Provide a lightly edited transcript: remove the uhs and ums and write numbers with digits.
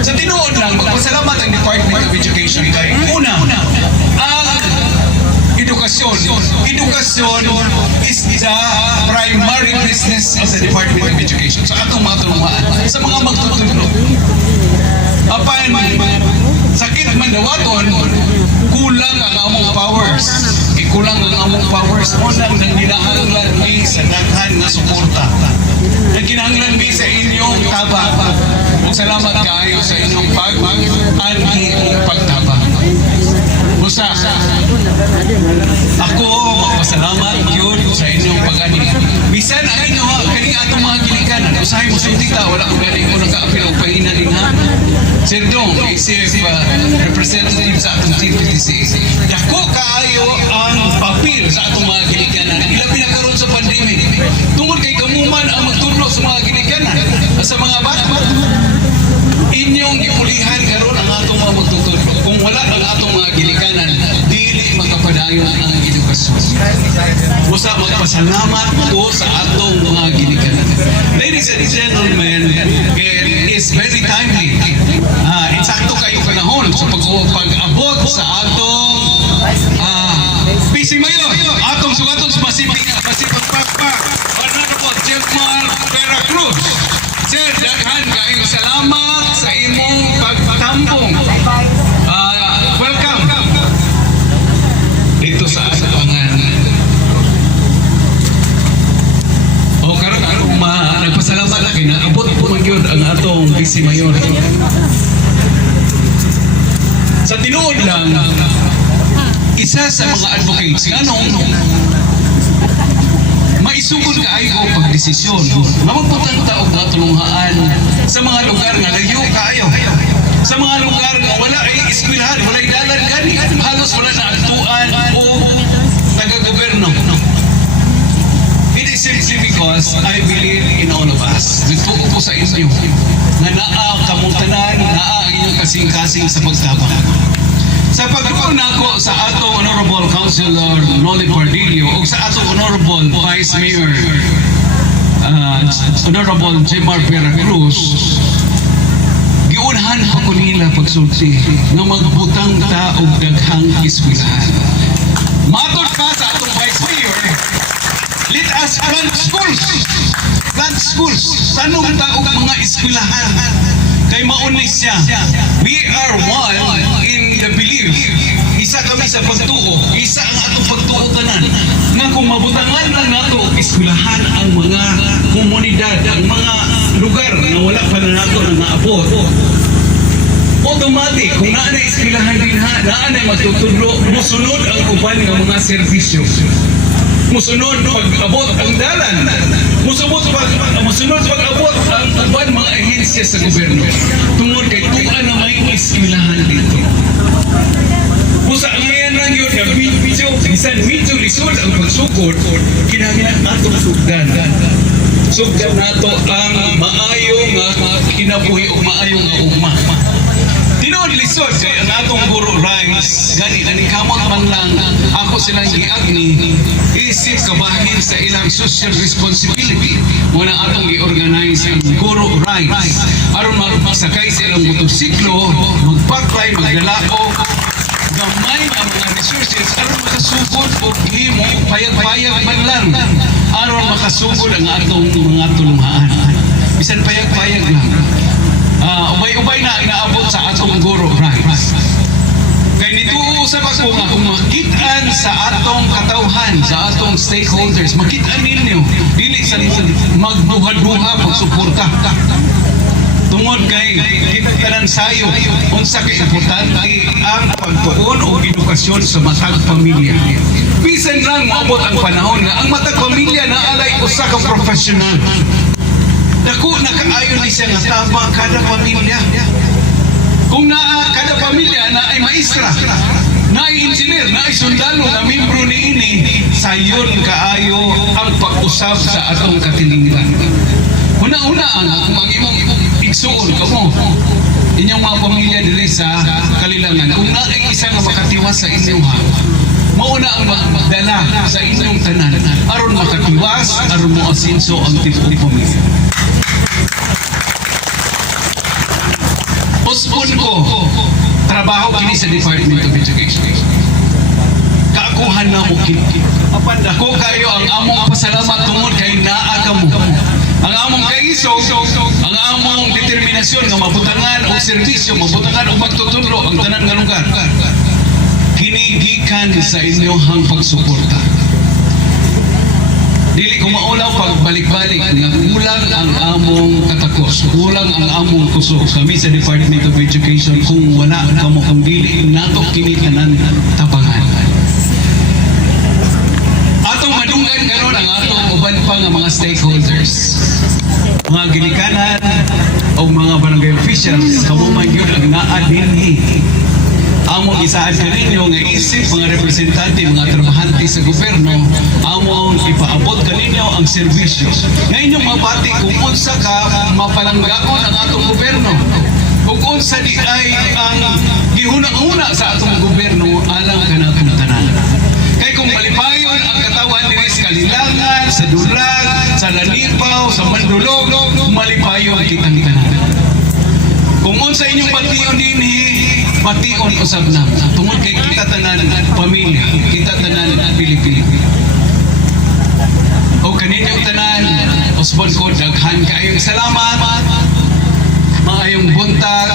Sa tinuod lang, magpasalamat ang Department of Education kay una, ang edukasyon. Edukasyon is the primary business of the Department of Education. Sa atong mga tulungan, sa mga magtutulong. Apan, sakit man dawaton, kulang ang among powers. Kulang ang among powers. Unang nang ginahanglan mi sa daghan na suporta. Nang ginahanglan mi sa inyong tabang. Ug salamat kaayo sa inyong pag-anhi ug pagtabang. Busa, ako magpasalamat yun sa inyong pag-anhi. Bisan ang inyo, kaning atong mga gilikanan, usahay mo sundita, wala ko galing ko nag-aapil o pahina din ha. Sir Dong, ACF representative sa atong TPTC. Dako kaayo ang papel sa atong mga gilikanan. Ilabi na karon sa pandemic. Tungod kay kamuman ang magtudlo sa mga gilikanan, sa mga bata. Inyong gipulihan karon ang atong mga magtutudlo. Kung wala ang atong mga gilikanan, dili makapadayon ang edukasyon. Busa magpasalamat ko sa atong mga gilikanan. Ladies and gentlemen, it is very timely. Insakto kayo panahon sa pag-abot sa atong PC Mayor, atong sugaton sa Masipag Papa, Honorable Jemar Vera Cruz. Sir, daghan kayo salamat sa imong pagtambong. Welcome dito sa Asapangan. O karon akong nagpasalamat na kina abot po magyud ang atong PC Mayor. Sa tinuod lang, isa sa mga advocates nganong maisugod kaayo pagdesisyon nga magputang taog nga tulungaan sa mga lugar nga layo kaayo, sa mga lugar nga wala ay eskwelahan, wala ay dalan gani, halos wala na agtuan o taga-gobyerno. It is simply because I believe in all of us. Nagtuo ko sa inyo na kamutanan, ang inyong kasing-kasing sa pagtabang. Sa pagtuon nako sa atong Honorable Councilor Noli Pardillo o sa atong Honorable Vice Mayor Honorable Jemar Vera Cruz, giunhan pa ko nila pagsulti nga magbutang ta og daghang eskwelahan. Matod pa sa atong Vice Mayor, let us plant schools. Plant schools. Tanong ta og mga eskwelahan. Kay maunis siya. We are one in the belief. Isa kami sa pagtuo. Isa ang atong pagtuo tanan. Nga kung mabutangan lang nato eskwelahan ang mga komunidad, ang mga lugar na wala pa na nato na naabot, automatic, kung naanay eskwelahan din ha, naanay magtutudlo, musunod ang uban ng mga serbisyo. Musunod pag-abot ang dalan. Musunod pag-abot ang uban mga ahensya sa gobyerno. Tungod kay tuan na may eskwelahan dito. Busa ang ngayon lang yun na medyo lisod ang pagsugod, kinahanglan atong sugdan. Sugdan nato ang maayong kinabuhi o maayong ugma. Tinood lisod kay ang atong guro Rimes, gani nanikamot man lang ako silang giagni isip kabahin sa ilang social responsibility muna atong i-organize ang guro Rimes aron magsakay sa ilang motorsiklo, magpaklay, magdalao, gamay ang mga resources aron makasugod o himo payag-payag man lang aron makasugod ang atong mga tulungaan. Bisan payag-payag lang. Ubay-ubay na inaabot sa atong guro Rimes. Kaya nituusap ako nga kung makitaan sa atong katawhan, sa atong stakeholders, makitaan ninyo, dili sa magduha-duha pagsuporta. Tungod kay kanan sayo, unsa ka importante ang pagtuon o edukasyon sa matag pamilya. Bisan lang maabot ang panahon nga ang matag pamilya na alay usa ka professional. Dako nakaayon ni siya nga tama kada pamilya. Kung kada pamilya na ay maestra, na ay engineer, na ay sundalo, na membro ni ini, sayon kaayo ang pag-usap sa atong katilingban. Una-una ang imong igsuon kamo inyong mga pamilya dili sa Kalilangan. Kung na ay isa nga makatiwas sa inyo ha, mauna ang magdala sa inyong tanan aron makatiwas, aron mo asinso ang tipong pamilya. usbon ko trabaho kini sa Department of Education. Kaakuhan na mo kini. Ako kayo ang among pasalamat tungod kay naa ka mo. Ang among kaisog, ang among determinasyon nga mabutangan og serbisyo, mabutangan og pagtutudlo ang tanan nga lugar. Kinigikan sa inyohang pagsuporta. Dili ko maulaw pagbalik-balik nga kulang ang among katakos, kulang ang among kusog kami sa Department of Education kung wala kamo kang dili nato kini tanan tabangan. Atong madunggan karon ang atong uban pa nga mga stakeholders, mga ginikanan o mga barangay officials, kamo man gyud ang naa dinhi. Among isaad kaninyo nga isip mga representante, mga trabahante sa gobyerno, among ipaabot kaninyo ang serbisyo. Ngayon yung mabati kung unsa ka mapalanggaon ang atong gobyerno, kung unsa di ay ang gihuna-huna sa atong gobyerno alang kanatong tanan. Kaya kung malipayon ang katawan nila sa Kalilangan, sa Durag, sa Lanipaw, sa Mandulog, malipayon kitang tanan. Kung unsa inyong bation dinhi, bation usab na. Tungod kay kita tanan pamilya, kita tanan Pilipino. O kaninyong tanan, usbon ko daghan kaayong salamat. Maayong buntag,